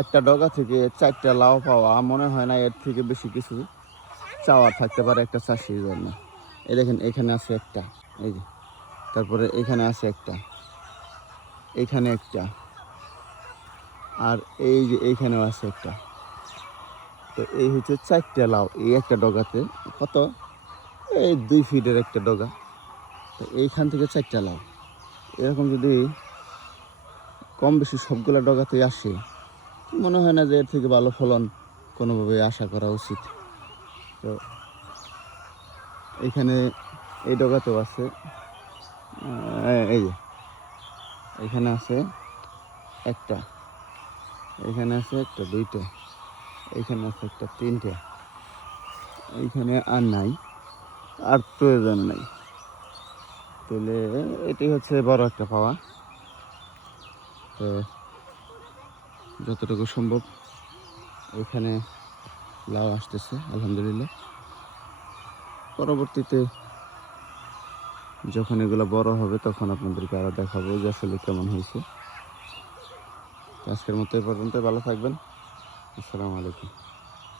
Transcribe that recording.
একটা ডগা থেকে 4টা লাউ পাওয়া মনে হয় না এর থেকে বেশি কিছু চাওয়া থাকতে পারে একটা চাষির জন্য। এই দেখেন এখানে আছে একটা, এই যে, তারপরে এখানে আছে একটা, এখানে একটা, আর এই যে এইখানেও আছে একটা। তো এই হচ্ছে 4টা লাউ এই একটা ডগাতে। কত? এই 2 ফিটের একটা ডগা। তো এইখান থেকে 4টা লাউ। এরকম যদি কম বেশি সবগুলা ডগাতেই আসে, মনে হয় না যে এর থেকে ভালো ফলন কোনোভাবে আশা করা উচিত। তো এখানে এই ডগাতেও আছে, এই যে এখানে আছে একটা, এখানে আছে একটা, 2টা, এইখানে আছে একটা, 3টে, এইখানে আর নাই, আর প্রয়োজন নাই। তাহলে এটাই হচ্ছে বড় একটা পাওয়া। তো যতটুকু সম্ভব এখানে লাউ আসতেছে আলহামদুলিল্লাহ। পরবর্তীতে যখন এগুলো বড় হবে তখন আপনাদেরকে আরও দেখাবো যে আসলে কেমন হয়েছে। আজকের মতো এই পর্যন্ত, ভালো থাকবেন। আসসালামু আলাইকুম।